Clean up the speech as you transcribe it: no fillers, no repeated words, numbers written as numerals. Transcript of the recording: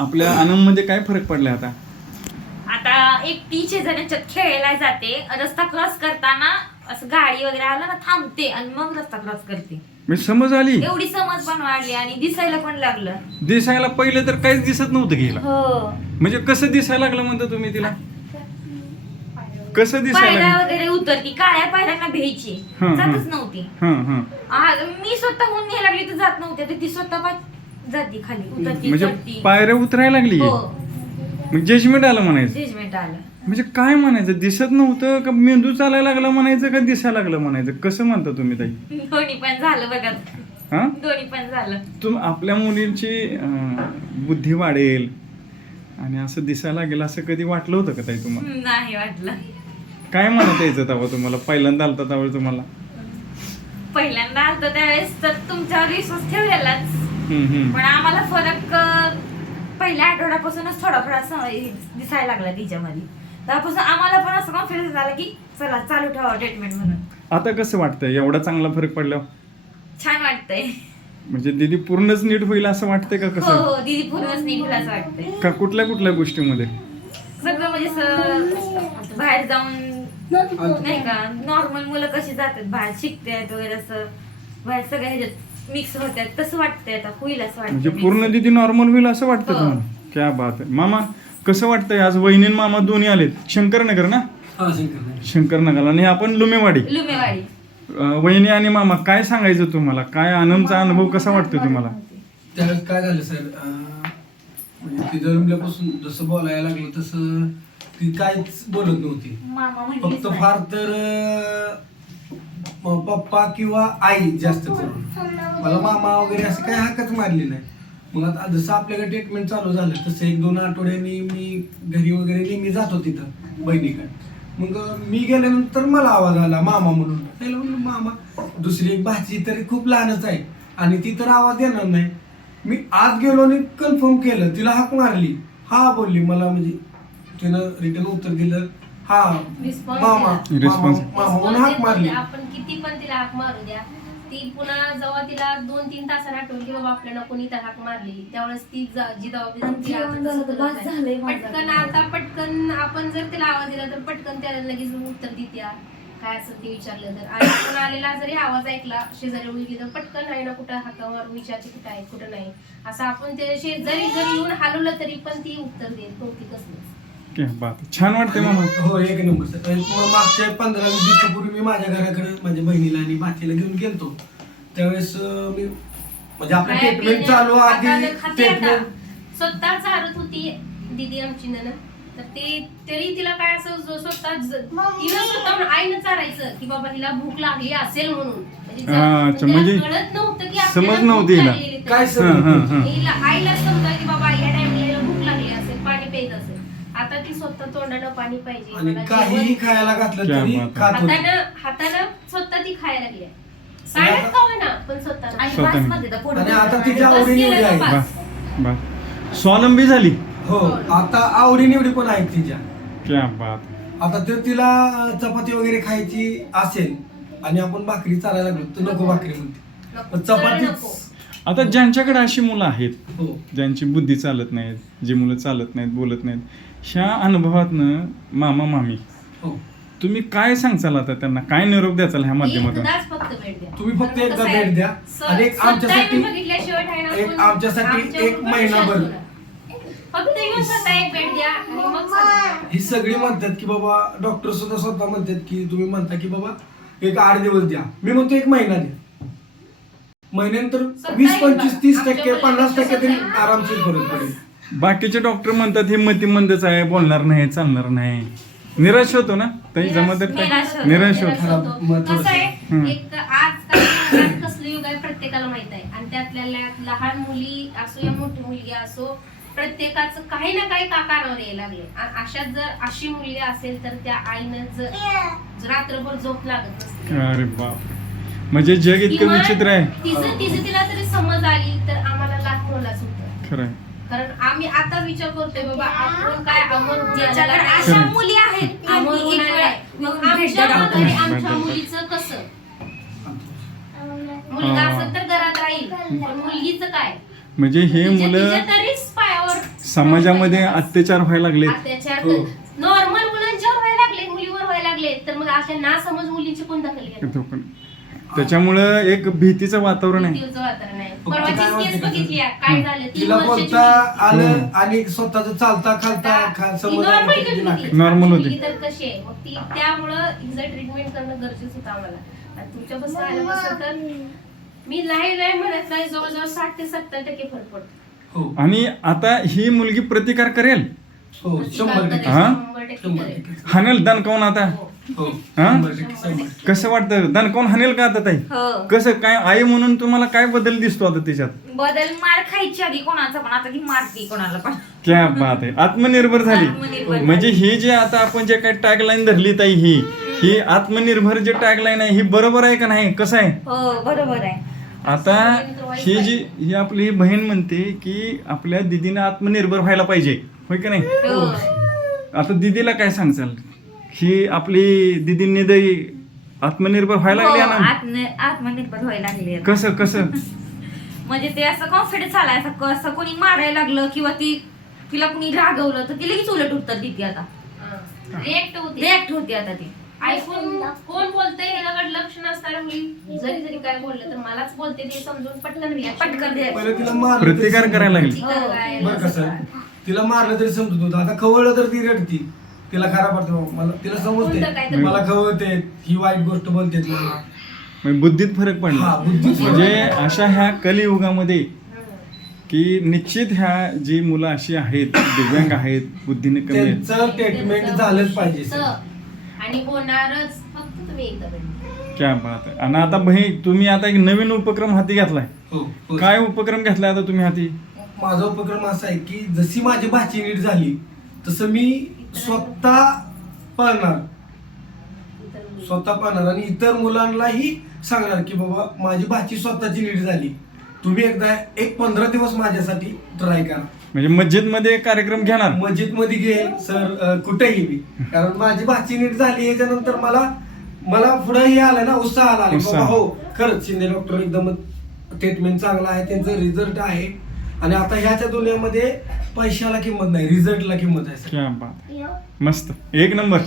आपल्या आनंदमध्ये काय फरक पडलाय आता? आता एकटी शेजाऱ्यांच्यात खेळायला जाते, रस्ता क्रॉस करताना असं गाडी वगैरे आला ना थांबते आणि मग रस्ता क्रॉस करते. म्हणजे समज आली, एवढी समज पण वाढली आणि दिसायला पण लागलं. दिसायला पहिलं तर काहीच दिसत नव्हतं गेला. हो, म्हणजे कसं दिसायला लागलं म्हणता तुम्ही तिला? कसं दिसायला पायऱ्या लागलं? वगैरे उतरती, काळ्या पायऱ्यांना भ्यायची, हं, जातच नव्हती. हं. मी स्वतःहून न्यायला लागली तर जात नव्हते, तर ती स्वतः जाती खाली, उतरती म्हणजे चढती. पायऱ्या उतरायला लागली. हो, मग जजमेंट आलं म्हणायचं. जजमेंट आलं. म्हणजे काय म्हणायचं, दिसत नव्हतं का मेंदू चालायला लागला म्हणायचं का दिसायला लागलं म्हणायचं? कसं म्हणता तुम्ही ताई? दोन्ही पण झालं बघा. हा, दोन्ही पण झालं. आपल्या मुलींची बुद्धी वाढेल आणि असं दिसायला लागेल असं कधी वाटलं होतं का ताई तुम्हाला? नाही वाटलं. काय म्हणत यायचं तेव्हा तुम्हाला, पहिल्यांदा आलता त्यावेळी तुम्हाला? पहिल्यांदा आलतो त्यावेळेस तर तुमच्यावर विश्वास ठेवलेलाच, पण आम्हाला फरक पहिल्या आठवड्यापासूनच थोडा दिसायला लागला तिच्यामध्ये. त्यापासून आम्हाला पण असं कॉन्फिडन्स झाला की चला चालू ठेवा ट्रीटमेंट म्हणून. आता कसं वाटतंय एवढा चांगला फरक पडल्यावर? छान वाटतंय. म्हणजे दीदी पूर्णच नीट होईल असं वाटतंय का? हो कसं हो, दीदी पूर्णच नीट होईल असं वाटतंय. का कुठल्या कुठल्या गोष्टीमध्ये? सगळं म्हणजे बाहेर जाऊन नाही का, नॉर्मल मुलं कशी जातात बाहेर शिकतात वगैरे, असं बाहेर सगळ्या ह्याच्यात मिक्स होतात तसं वाटतंय आता होईल असं म्हणजे वाटतं. पूर्ण दीदी नॉर्मल होईल असं वाटतं हो. तुम्हाला? क्या बात आहे. मामा कसं वाटतंय? आज वहिनी आणि मामा दोन्ही आलेत. शंकरनगर ना? शंकरनगर. आणि आपण लुमेवाडी. लुमेवाडी. वहिनी आणि मामा काय सांगायचं तुम्हाला? काय आनंदचा अनुभव कसा वाटतोय तुम्हाला? त्यावेळेस काय झालं सर, म्हणजे ती जन्मल्यापासून जसं बोलायला लागलं तसं ती काहीच बोलत नव्हती. मामा फक्त म्हणजे फार तर पप्पा किंवा आई जास्त करून. मला मामा वगैरे असं काही हाकच मारली नाही. मग आता जसं आपल्याकडे ट्रीटमेंट चालू झालं तसं 1-2 आठवड्यांनी मी घरी वगैरे नेहमी जातो तिथं बहिणीकडे. मग मी गेल्यानंतर मला आवाज आला मामा म्हणून. त्याला म्हणलं मामा, दुसरी एक भाची तरी खूप लहानच आहे आणि ती तर आवाज देणार नाही. मी आत गेलो आणि कन्फर्म केलं, तिला हाक मारली, हा बोलली मला, म्हणजे तिनं रिटर्न उत्तर दिलं हा मामा. रिस्पॉन्स. मामा म्हणून हाक मारली. आपण किती पण तिला हाक मारू द्या, ती पुन्हा जेव्हा तिला 2-3 तासांनी आठवली की बाबा आपल्याला कोणी तर हाक मारली, त्यावेळेस ती जी जबाबदारी पटकन आता पटकन आपण जर तिला आवाज दिला तर पटकन त्याला लगेच उत्तर देत्या. काय असं ते विचारलं तर, आणि आपण आलेला जरी आवाज ऐकला शेजारी उठली तर पटकन आहे ना कुठं हाका मारून विचारते कुठं आहे कुठं नाही. असं आपण ते शेजारी जरी येऊन हलवलं तरी पण ती उत्तर देत नव्हती कसलंच. क्या बात. छान वाटतंय मामा. हो, 1 नंबर सर. मागच्या 15-20 दिवसापूर्वी मी माझ्या घराकडे माझ्या बहिणीला आणि भाचीला घेऊन गेलतो. त्यावेळेस मी म्हणजे आपलं ट्रीटमेंट चालू आधी ट्रीटमेंट स्वतः चालत होती दीदी आमची नणंद, तर ते तरी तिला काय असं तिला स्वतःहून आईनं चारायचं की बाबा हिला भूक लागली असेल म्हणून. म्हणजे कळत नव्हतं की समज नव्हती हिला. काय सर, आईला समजा की बाबा या टाइमला भूक लागली असेल, पाणी प्यायचं असेल. आता ती स्वतः तोंडानं पाणी पाहिजे, आणि मला काहीही जेवण- खायला घातलं क्या तरी बात. खात होती. हातानं स्वतः ती खायला लागली. साड्यात का होईना पण स्वतः. आणि स्वतःने. बासमती तर पोट आणि आता भरून तिच्या आणि आवडीने बस एवढी केलं आहे. तर बा बा स्वावलंबी झाली. हो, आता आवडीनिवडी पण आहेत तिच्या. क्या बात. आता तर तिला चपाती वगैरे खायची असेल आणि आपण भाकरी चालायला लागलो तर नको भाकरी म्हणते. नको, पण चपाती नको. आता ज्यांच्याकडे अशी मुलं आहेत, हो. ज्यांची बुद्धी चालत नाहीत, जी मुलं चालत नाहीत, बोलत नाहीत, ह्या अनुभवातनं मामा मामी हो, तुम्ही काय सांगचाल आता त्यांना? काय निरोप द्याचाल ह्या माध्यमातून? एकदाच फक्त भेट द्या. तुम्ही फक्त कारण एकदा कसं आहे, भेट द्या आणि एक आमच्यासाठी बघितल्याशिवाय आहे ना, एक पण आमच्यासाठी आमच्यावर एक पण महिनाभर. विश्वास ठेवा. फक्त येऊन स्वतः एक भेट द्या आणि मग सांगा. ही सगळी म्हणतात की बाबा, डॉक्टर सुद्धा स्वतः म्हणतात की तुम्ही म्हणता की बाबा एक 8 दिवस द्या. मी म्हणतो 1 महिना द्या. महिन्यानंतर 20-25-30% 50% तरी आरामशीर फरक पडेल. बाकीचे डॉक्टर म्हणतात हे मतिमंदच आहे, बोलणार नाही, चालणार नाही. निराश होतो ना ताई? जमत निराश होतो. कसं आहे, एक आजकाल कसलं युग आहे प्रत्येकाला माहित आहे, आणि त्यातल्या लहान मुली असो या मोठी मुलगी असो, प्रत्येकाचं काही ना काही काकावर यायला लागले. अशात जर अशी मुलगी असेल तर त्या आईनं जर रात्रभर झोप लागत नसते. अरे बाप. म्हणजे जग इतकं विचित्र आहे. तिचं तिला तरी समज आली तर आम्हाला लाख मोलाच होतं. खरंय. कारण आम्ही आता विचार करतोय बाबा आपण काय अमर ज्याच्याकडे अशा मुली आहेत अमर आणि होणार एक आहे. मग आमच्या घरी आमच्या मुलीचं कसं? मुलगा असेल तर घरात राहील, पण मुलगीचं काय? म्हणजे हे मुलं तिच्या तरीच पायावर समाजामध्ये अत्याचार व्हायला लागले. अत्याचार हो. नॉर्मल मुलांच्यावर व्हायला लागले, मुलीवर व्हायला लागले, तर मग अशा नासमज मुलींची कोण दखल घेणार? त्याच्यामुळं एक भीतीचं वातावरण आहे. भीतीचं वातावरण आहे. फक्त काय परवाचीच माहिती केस का? बघितली आहे. काय झालं, 3 तिला वर्षाची बोलता मुलगी. आलं आणि स्वतःच चालता खालता समोर आलं नॉर्मल की कशी तिला होती? Normal आमची होती. मुलगी तर कशी आहे, मग ती त्यामुळं हिचं ट्रीटमेंट करणं गरजेचं होतं आम्हाला. आणि तुमच्यापासून आल्यापासून तर मी नाही म्हणत नाही, जवळजवळ 60 ते 70% फरक पडतो. हो आणि आता ही मुलगी प्रतिकार करेल, हो 100%. हा? 100% करेल. हानेल दणकावून आता. हो हा? 100%. कसं वाटतं दणकावून हानेल का आता ताई? हो कसं काय आई म्हणून तुम्हाला काय बदल दिसतो आता त्याच्यात? बदल मार खायची आधी कोणाचा पण आता ती मारती कोणाला पण. क्या बात आहे, आत्मनिर्भर झाली. आत्मनिर्भर म्हणजे ही जे आता आपण जे काही टॅगलाईन धरली ताई, ही आत्मनिर्भर जे टॅगलाईन आहे ही बरोबर आहे का नाही? कसं आहे हो बरोबर आहे. आता ही आपली ही बहीण म्हणते की आपल्या दिदीनं आत्मनिर्भर व्हायला पाहिजे, होय का नाही? हो. आता दिदीला काय सांगचाल? ही आपली दिदींनी आत्मनिर्भर व्हायला लागली हो, ना? आत्मनिर्भर व्हायला लागली आता. कसं म्हणजे ते असं कॉन्फिडन्स आलाय, असं कोणी मारायला लागलं किंवा तिला कोणी रागवलं तर ती लगेच उलट उत्तर देते आता. रिएक्ट होते. रिॲक्ट होते आता ती. ऐकून कोण बोलतंय ह्याच्याकडे लक्ष नसणाऱ्या मुली जरी काय बोललं तर मलाच बोलते ते समजून पटकन reaction पटकन देते. पहिलं तिला मारलं तरी प्रतिकार करायला लागली. प्रतिकार करायला बरं कसं तिला मारलं तरी समजत होतं. आता खवळलं तर ती रडती, तिला खराब वाटतं. मला तिला कोणतं काय समजते तर- मला खवळते, ही वाईट गोष्ट बोलते मला. म्हणजे बुद्धीत फरक पडला. हा, बुद्धीत फरक म्हणजे पडला. अशा ह्या कलियुगामध्ये की निश्चित ह्या जी मुलं अशी आहेत, दिव्यांग आहेत, बुद्धीने कमी आहेत, त्यांचं ट्रीटमेंट झालंच पाहिजे स- आणि होणारच फक्त तुम्ही एकदा बघा. क्या बात आहे. आणि आता बहीण तुम्ही आता एक नवीन उपक्रम हाती घेतलाय. हो, हो. काय उपक्रम घेतलाय आता तुम्ही हाती? माझा उपक्रम असा आहे की जशी माझी भाची नीट झाली तसं मी स्वतः पळणार आणि इतर मुलांनाही सांगणार की बाबा माझी भाची स्वतःची नीट झाली, तुम्ही एकदा 15 दिवस माझ्यासाठी ट्राय करा. म्हणजे मस्जिद मध्ये कार्यक्रम घेणार? मस्जिद मध्ये घेईल सर, कुठेही मी, कारण माझी भाची नीट झाली याच्यानंतर मला पुढे हे आलं ना, उत्साह आला की उत्साह. बाबा हो खरंच शिंदे डॉक्टर एकदम ट्रीटमेंट चांगला आहे, त्यांचं रिझल्ट आहे. आणि आता ह्याच्या दुनियामध्ये पैशाला किंमत नाही, रिझल्टला किंमत आहे सर. क्या बात आहे. मस्त, एक नंबर.